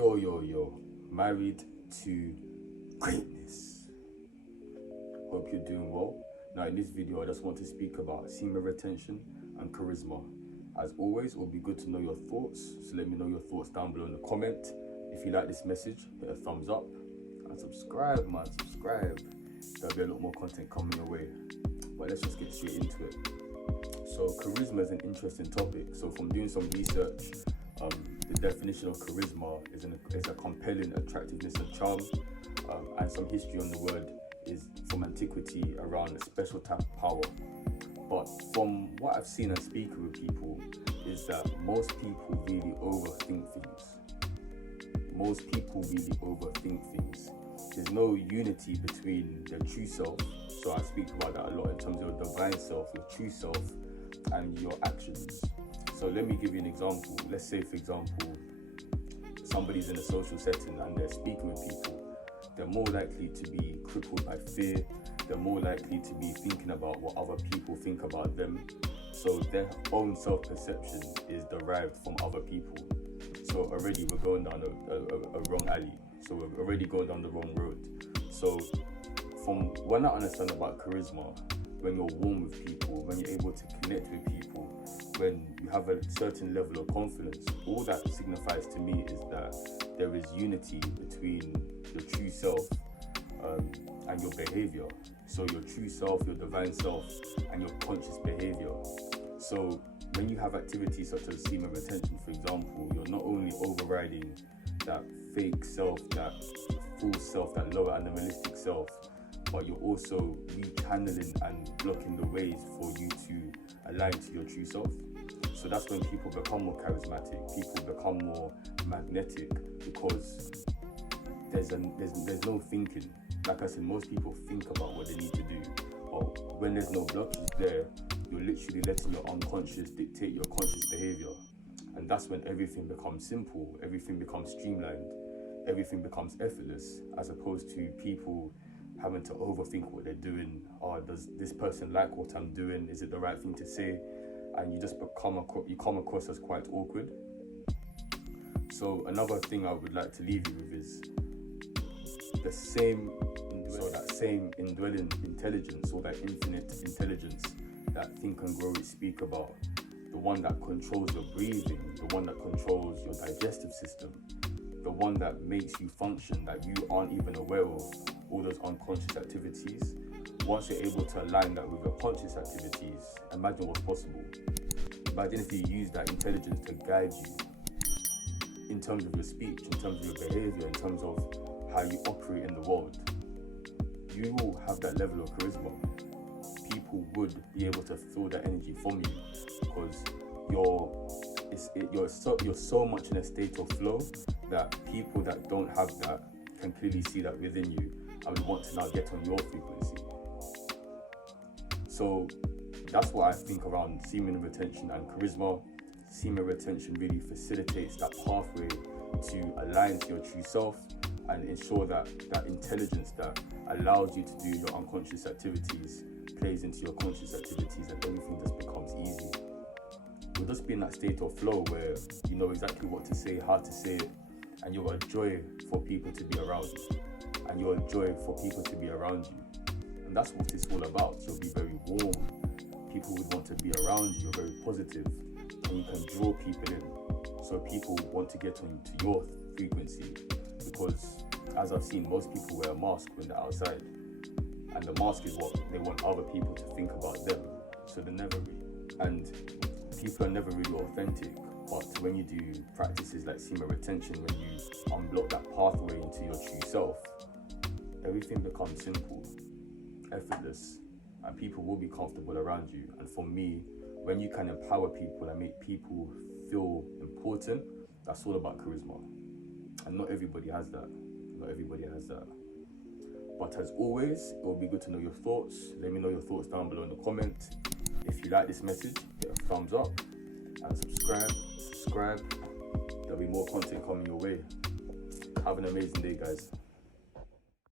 Yo, married to greatness. Hope you're doing well. Now in this video, I just want to speak about semen retention and charisma. As always, it will be good to know your thoughts, so let me know your thoughts down below in the comment. If you like this message, hit a thumbs up and subscribe, man, subscribe. There'll be a lot more content coming your way, but let's just get straight into it. So charisma is an interesting topic. So from doing some research, the definition of charisma is a compelling attractiveness and charm, and some history on the word is from antiquity around a special type of power. But from what I've seen and speaking with people is that most people really overthink things. There's no unity between their true self. So I speak about that a lot in terms of your divine self, your true self, and your actions. So let me give you an example. Let's say, for example, somebody's in a social setting and they're speaking with people. They're more likely to be crippled by fear. They're more likely to be thinking about what other people think about them. So their own self-perception is derived from other people. So already we're going down a wrong alley. So we're already going down the wrong road. So from what I understand about charisma, when you're warm with people, when you're able to connect with people, when you have a certain level of confidence, all that signifies to me is that there is unity between your true self and your behavior. So your true self, your divine self, and your conscious behavior. So when you have activities such as semen retention, for example, you're not only overriding that fake self, that false self, that lower animalistic self, but you're also rechanneling and blocking the ways for you to align to your true self. So that's when people become more charismatic, people become more magnetic, because there's no thinking. Like I said, most people think about what they need to do, but when there's no blockage there, you're literally letting your unconscious dictate your conscious behavior. And that's when everything becomes simple, everything becomes streamlined, everything becomes effortless, as opposed to people having to overthink what they're doing. Does this person like what I'm doing? Is it the right thing to say? And you just come across as quite awkward. So another thing I would like to leave you with is that same indwelling intelligence, or that infinite intelligence that Think and Grow Rich speak about, the one that controls your breathing, the one that controls your digestive system, the one that makes you function that you aren't even aware of, all those unconscious activities. Once you're able to align that with your conscious activities, imagine what's possible. Imagine if you use that intelligence to guide you in terms of your speech, in terms of your behavior, in terms of how you operate in the world. You will have that level of charisma. People would be able to feel that energy from you, because you're so much in a state of flow that people that don't have that can clearly see that within you and want to now get on your frequency. So that's what I think around semen retention and charisma. Semen retention really facilitates that pathway to align to your true self and ensure that that intelligence that allows you to do your unconscious activities plays into your conscious activities, and everything just becomes easy. You'll just be in that state of flow where you know exactly what to say, how to say it, and you're a joy for people to be around you, and you're a joy for people to be around you. And that's what it's all about. You'll be very warm, people would want to be around you, you're very positive, and you can draw people in. So people want to get onto your frequency, because as I've seen, most people wear a mask when they're outside, and the mask is what they want other people to think about them. So they're never people are never really authentic. But when you do practices like semen retention, when you unblock that pathway into your true self, everything becomes simple, effortless, and people will be comfortable around you. And for me, when you can empower people and make people feel important, that's all about charisma. And not everybody has that. But as always, it will be good to know your thoughts. Let me know your thoughts down below in the comment. If you like this message, hit a thumbs up and subscribe. There'll be more content coming your way. Have an amazing day, guys.